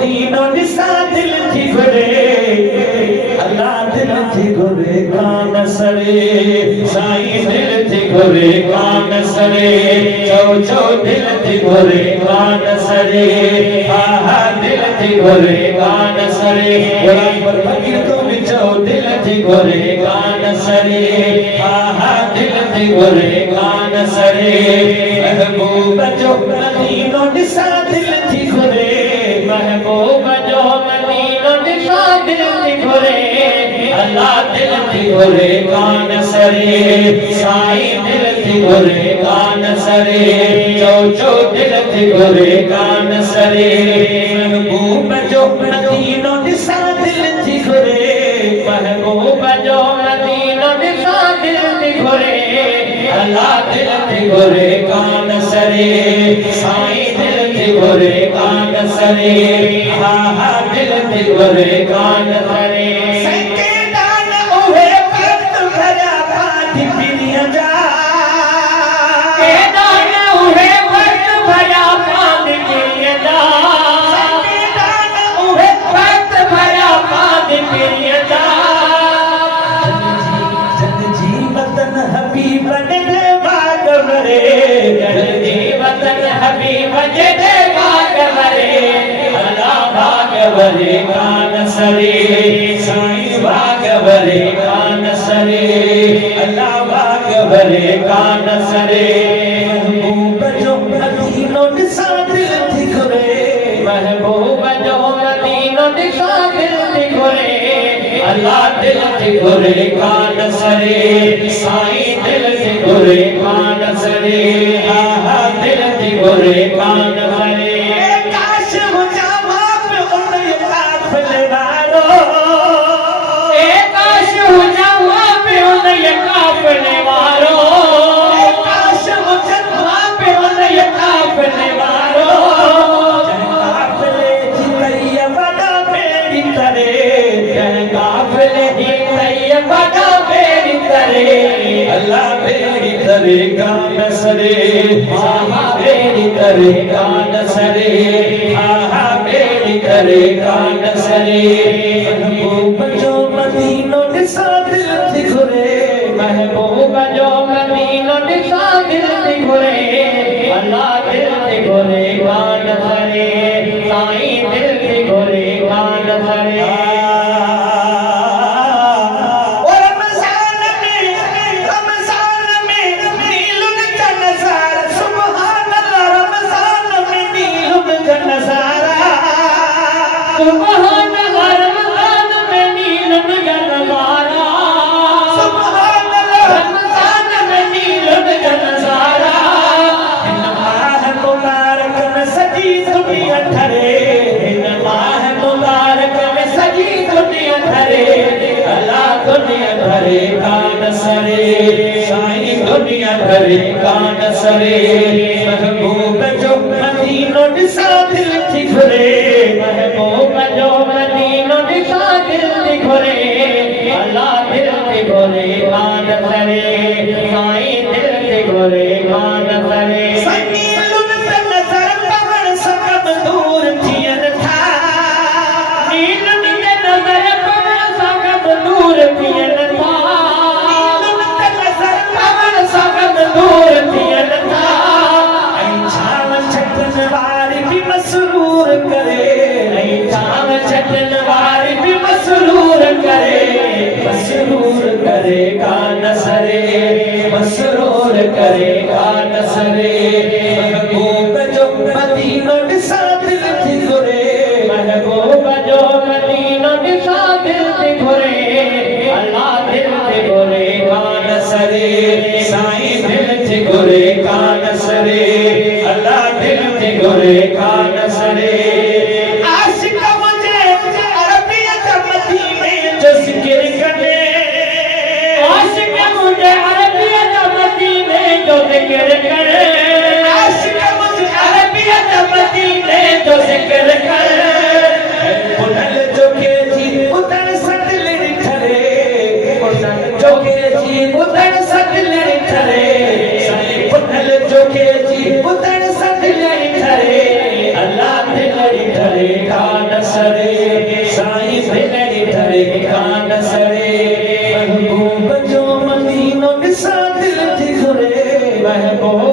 मदीनो निसा दिल थी घुरे अल्लाह दिल थी घुरे कान सरे साईं दिल थी घुरे कान सरे चौ चौ दिल थी घुरे कान सरे आहा दिल थी घुरे कान सरे गुलाम पर फकीर तो विचो दिल थी घुरे कान सरे आहा दिल थी घुरे कान सरे महबूब जो मदीनो निसा दिल थी घुरे महबूब जो मदीनो निसा दिल थी घुरे अल्लाह दिल थी घुरे कान सरे साईं दिल थी घुरे कान सरे चौ चौ दिल थी घुरे कान सरे महबूब जो मदीनो निसा दिल थी घुरे महबूब जो मदीनो निसा दिल थी घुरे अल्लाह दिल थी घुरे कान सरे साईं दिल थी घुरे कान सरे हा हा दिल थी घुरे कान सरे संके दान उहे वक्त भरा पाती पिरिया जा के दान उहे वक्त भरा पाती पिरिया जा संके दान उहे वक्त भरा पाती पिरिया जा जन जी वतन हबीब ने बागवरे जन जी वतन हबीब ने बागवरे अल्लाह बागवरे कान सरे साईं बागवरे कान सरे अल्लाह बागवरे कान सरे महबूब जो मदीनो निसा दिल थी घुरे महबूब जो मदीनो निसा दिल थी घुरे अल्लाह दिल थी घुरे कान सरे साईं दिल थी घुरे कान सरे आहा दिल थी घुरे कान सरे काश हो जावा पे उन काफिले वालो काश हो जावा पे उन काफिले वालो काश हो जावा पे उन काफिले वालो काफिले जी तैयबा मेरी करे काफिले जी तैयबा मेरी करे अल्लाह मेरी करे कान सरे आहा मेरी करे कान सरे आहा मेरी करे कान सरे महबूब जो मदीनो निसा दिल थी घुरे महबूब जो मदीनो निसा दिल थी घुरे अल्लाह दिल थी घुरे कान सरे साईं दिल थी घुरे कान सरे दुनिया भरे कान सरे महबूब जो मदीनो निसा दिल थी घुरे महबूब जो मदीनो निसा दिल थी घुरे अल्लाह दिल थी घुरे कान सरे साईं दिल थी घुरे कान सरे सनीलुन पे नजर पवन सकम दूर थियन था नीलुन पे नजर पवन सकम दूर थियन था दूर थियन था ऐ छाव छटन वारी भी मसरूर करे ऐ छाव छटन वारी भी मसरूर करे कान सरे मसरूर करे कान सरे महबूब जो मदीनो निसा दिल थी घुरे महबूब जो मदीनो निसा दिल थी घुरे अल्लाह दिल थी घुरे कान सरे साईं दिल थी घुरे कान सरे अल्लाह दिल थी घुरे कान सरे आशिक मुझे अरबियत मदीने जो जिक्र करे आशिक मुझे अरबियत मदीने जो जिक्र करे आशिक मुझे अरबियत मदीने जो जिक्र करे पुनल जो के जी उतर सदल ठरे पुनल जो के जी उतर सदल ठरे पुनल जो के जी उतर सदल ठरे अल्लाह दिल ठरे कान महबूब